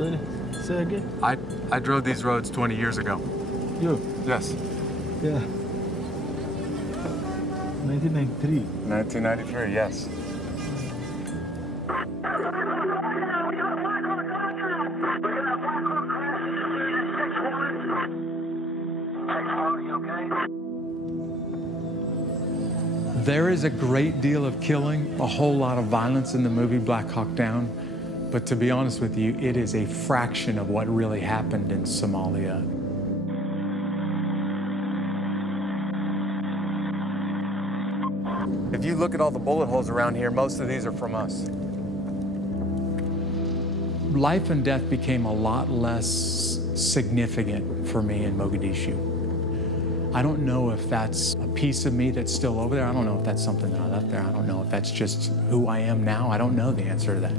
Sorry, say again. I drove these roads 20 years ago. You? Yes. Yeah. 1993. 1993, yes. There is a great deal of killing, a whole lot of violence in the movie Black Hawk Down, but to be honest with you, it is a fraction of what really happened in Somalia. If you look at all the bullet holes around here, most of these are from us. Life and death became a lot less significant for me in Mogadishu. I don't know if that's a piece of me that's still over there. I don't know if that's something that I left there. I don't know if that's just who I am now. I don't know the answer to that.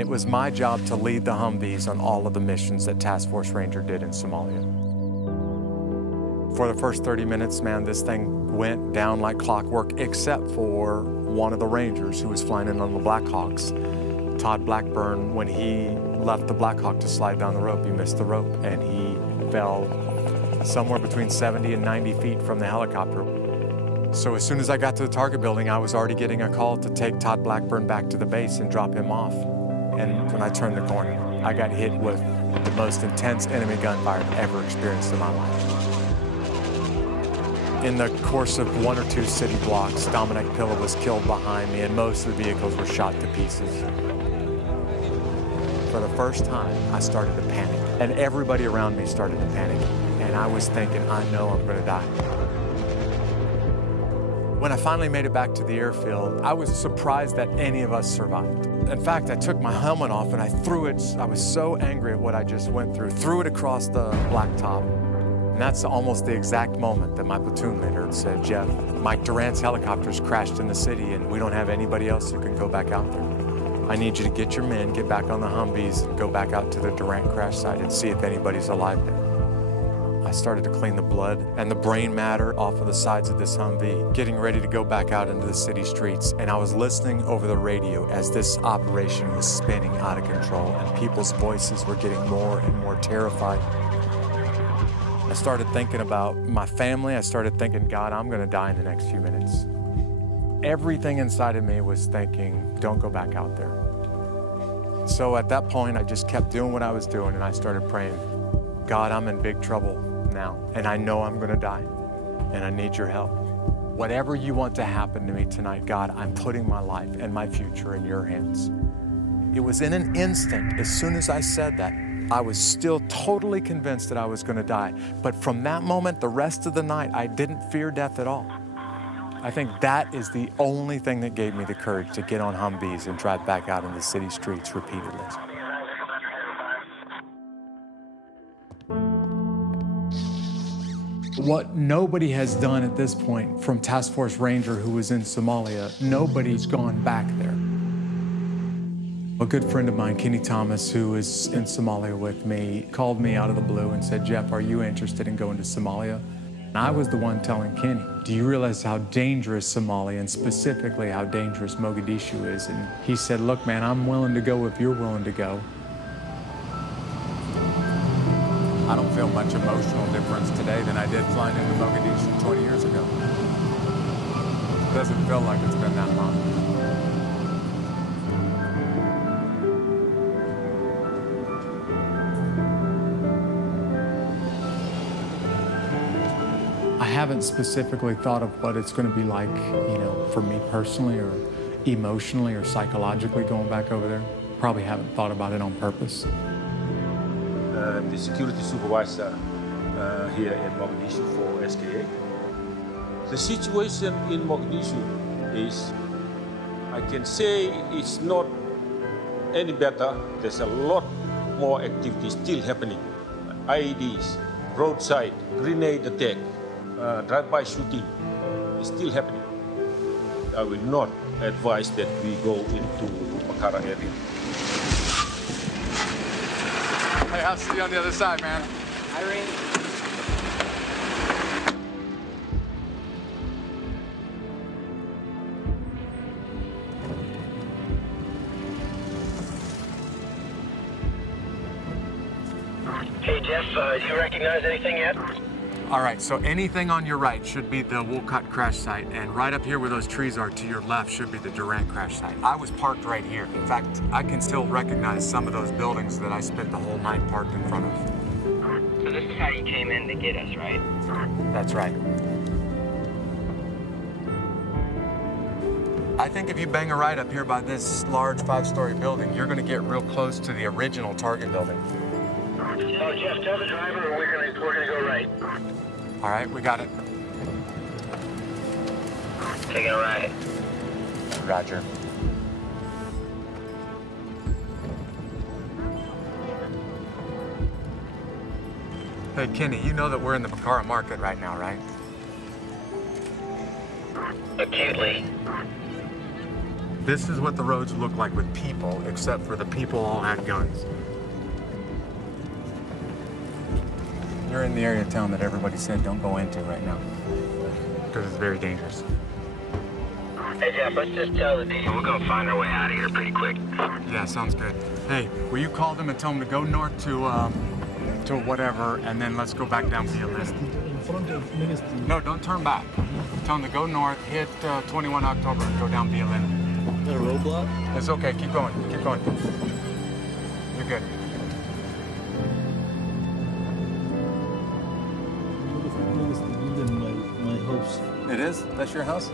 It was my job to lead the Humvees on all of the missions that Task Force Ranger did in Somalia. For the first 30 minutes, man, this thing went down like clockwork, except for one of the Rangers who was flying in on the Blackhawks. Todd Blackburn, when he left the Blackhawk to slide down the rope, he missed the rope and he fell somewhere between 70 and 90 feet from the helicopter. So as soon as I got to the target building, I was already getting a call to take Todd Blackburn back to the base and drop him off. And when I turned the corner, I got hit with the most intense enemy gunfire I've ever experienced in my life. In the course of 1 or 2 city blocks, Dominic Pilla was killed behind me and most of the vehicles were shot to pieces. For the first time, I started to panic and everybody around me started to panic. And I was thinking, I know I'm gonna die. When I finally made it back to the airfield, I was surprised that any of us survived. In fact, I took my helmet off and I threw it. I was so angry at what I just went through, threw it across the blacktop. And that's almost the exact moment that my platoon leader said, Jeff, Mike Durant's helicopters crashed in the city and we don't have anybody else who can go back out there. I need you to get your men, get back on the Humvees, and go back out to the Durant crash site and see if anybody's alive there. I started to clean the blood and the brain matter off of the sides of this Humvee, getting ready to go back out into the city streets. And I was listening over the radio as this operation was spinning out of control and people's voices were getting more and more terrified. I started thinking about my family. I started thinking, God, I'm gonna die in the next few minutes. Everything inside of me was thinking, don't go back out there. So at that point, I just kept doing what I was doing and I started praying, God, I'm in big trouble now, and I know I'm gonna die, and I need your help. Whatever you want to happen to me tonight, God, I'm putting my life and my future in your hands. It was in an instant, as soon as I said that, I was still totally convinced that I was gonna die. But from that moment, the rest of the night, I didn't fear death at all. I think that is the only thing that gave me the courage to get on Humvees and drive back out in the city streets repeatedly. What nobody has done at this point, from Task Force Ranger who was in Somalia, nobody's gone back there. A good friend of mine, Kenny Thomas, who is in Somalia with me, called me out of the blue and said, Jeff, are you interested in going to Somalia? And I was the one telling Kenny, do you realize how dangerous Somalia and specifically how dangerous Mogadishu is? And he said, look, man, I'm willing to go if you're willing to go. I don't feel much emotional difference today than I did flying into Mogadishu 20 years ago. It doesn't feel like it's been that long. I haven't specifically thought of what it's going to be like, you know, for me personally or emotionally or psychologically going back over there. Probably haven't thought about it on purpose. The security supervisor here in Mogadishu for SKA. The situation in Mogadishu is, I can say it's not any better. There's a lot more activity still happening. IEDs, roadside, grenade attack, drive-by shooting is still happening. I will not advise that we go into Makara area. Hey, I'll see you on the other side, man. Irene. Hey, Jeff, do you recognize anything yet? All right, so anything on your right should be the Wolcott crash site, and right up here where those trees are to your left should be the Durant crash site. I was parked right here. In fact, I can still recognize some of those buildings that I spent the whole night parked in front of. So this is how you came in to get us, right? That's right. I think if you bang a right up here by this large 5-story building, you're gonna get real close to the original Target building. Oh, Jeff, tell the driver we're gonna go right. All right, we got it. Taking a right. Roger. Hey, Kenny, you know that we're in the Bakara market right now, right? Acutely. This is what the roads look like with people, except for the people all had guns. You're in the area of town that everybody said don't go into right now, because it's very dangerous. Hey, Jeff, let's just tell the dean we're gonna find our way out of here pretty quick. Yeah, sounds good. Hey, will you call them and tell them to go north to whatever, and then let's go back down via Lynn. In front of Ministry. No, don't turn back. Tell them to go north, hit 21 October, and go down via Lynn. Is that a roadblock? It's okay, keep going, keep going. You're good. Next to building my house. It is? That's your house?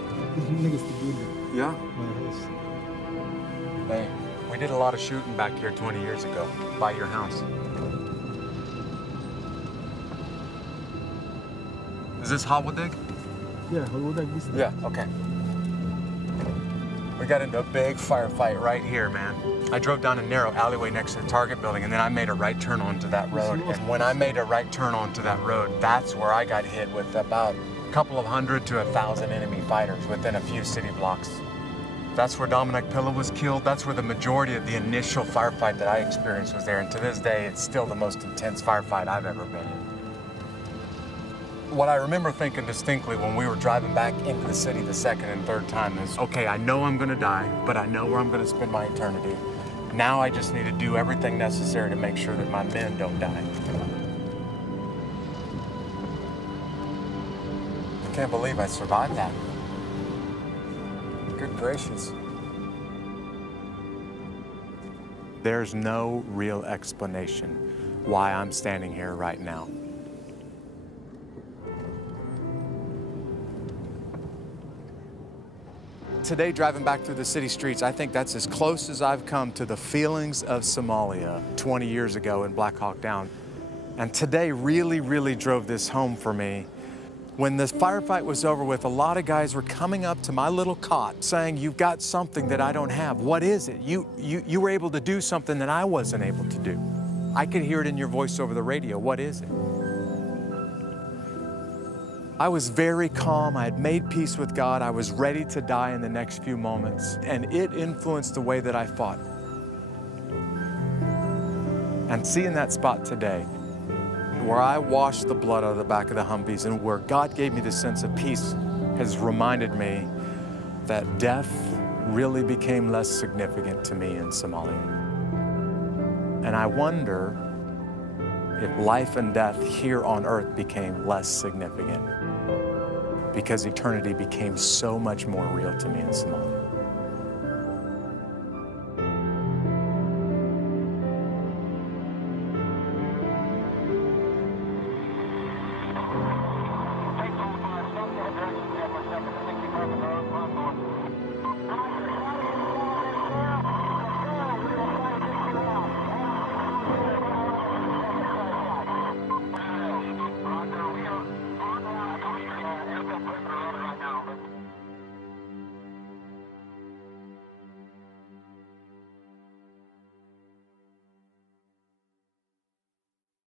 Next to building Yeah. my house. Hey, we did a lot of shooting back here 20 years ago, by your house. Is this Howldig? Yeah, how would I miss that? Yeah, okay. We got into a big firefight right here, man. I drove down a narrow alleyway next to the Target building, and then I made a right turn onto that road. And when I made a right turn onto that road, that's where I got hit with about a couple of 100 to 1,000 enemy fighters within a few city blocks. That's where Dominic Pilla was killed. That's where the majority of the initial firefight that I experienced was there. And to this day, it's still the most intense firefight I've ever been in. What I remember thinking distinctly when we were driving back into the city the second and third time is, okay, I know I'm gonna die, but I know where I'm gonna spend my eternity. Now I just need to do everything necessary to make sure that my men don't die. I can't believe I survived that. Good gracious. There's no real explanation why I'm standing here right now. Today, driving back through the city streets, I think that's as close as I've come to the feelings of Somalia 20 years ago in Black Hawk Down. And today really, really drove this home for me. When this firefight was over with, a lot of guys were coming up to my little cot saying, you've got something that I don't have. What is it? You were able to do something that I wasn't able to do. I could hear it in your voice over the radio. What is it? I was very calm. I had made peace with God. I was ready to die in the next few moments, and it influenced the way that I fought. And seeing that spot today, where I washed the blood out of the back of the Humvees and where God gave me the sense of peace, has reminded me that death really became less significant to me in Somalia. And I wonder if life and death here on earth became less significant because eternity became so much more real to me in Somalia.